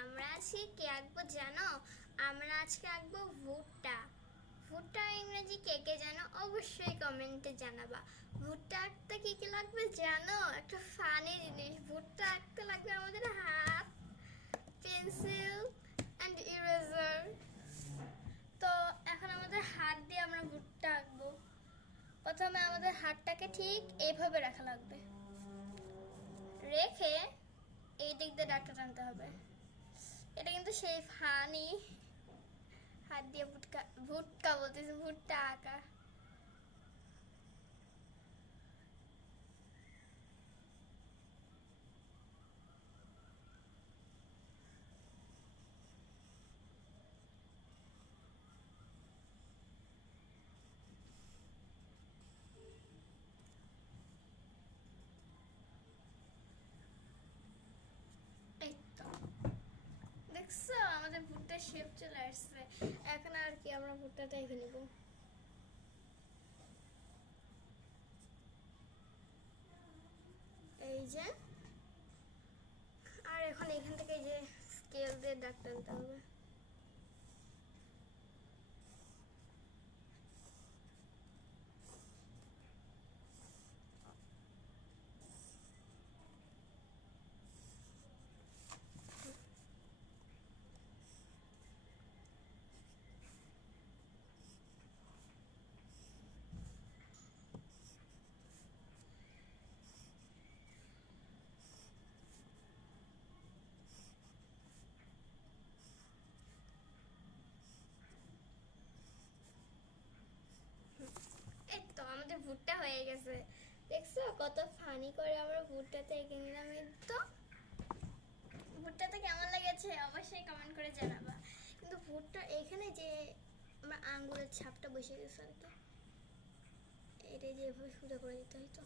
আমরা আজকে কি আঁকবো জানো? আমরা আজকে আঁকবো ভুট্টা। ভুট্টা ইংরেজি কে কে জানো? অবশ্যই কমেন্টে জানাবা। ভুট্টা আঁকতে কি কি লাগবে জানো? একটা ফানি জিনিস, ভুট্টা আঁকতে লাগবে আমাদের হাত, পেন্সিল অ্যান্ড ইরেজার। তো এখন আমাদের হাত দিয়ে আমরা ভুট্টা আঁকবো। প্রথমে আমাদের হাতটাকে ঠিক এইভাবে রাখা লাগবে, রেখে এই দিক দিয়ে ডাক্তার টানতে হবে। এটা কিন্তু সেই ফানি হাত দিয়ে ভুট্টা ভুট্টা বলতেছি, ভুট্টা আঁকা। এই তো দেখছো আমাদের ভুট্টার শেপ চলে আসছে। এখন আর কি আমরা ভুট্টাটা এঁকে নেব। এই যে, আর এখন এখান থেকে এই যে স্কেল দিয়ে দাগ টানতে হবে। এই তো আমাদের ভুট্টা হয়ে গেছে। দেখছো কত ফানি করে আমরা ভুট্টাতে এঁকে নিলাম। এই তো ভুট্টাটা কেমন লেগেছে অবশ্যই কমেন্ট করে জানাবা। কিন্তু ভুট্টা এখানে যে আমার আঙ্গুলের ছাপটা বসে গেছে আর কি, এটা যে এভাবে সোজা করে দিতে হয়তো।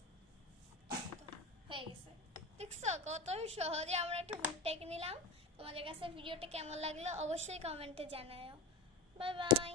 হয়ে গেছে। দেখছো কত সহজে আমরা একটা ভুট্টা এঁকে নিলাম। তোমাদের কাছে ভিডিওটা কেমন লাগলো অবশ্যই কমেন্টে জানাও। Bye bye.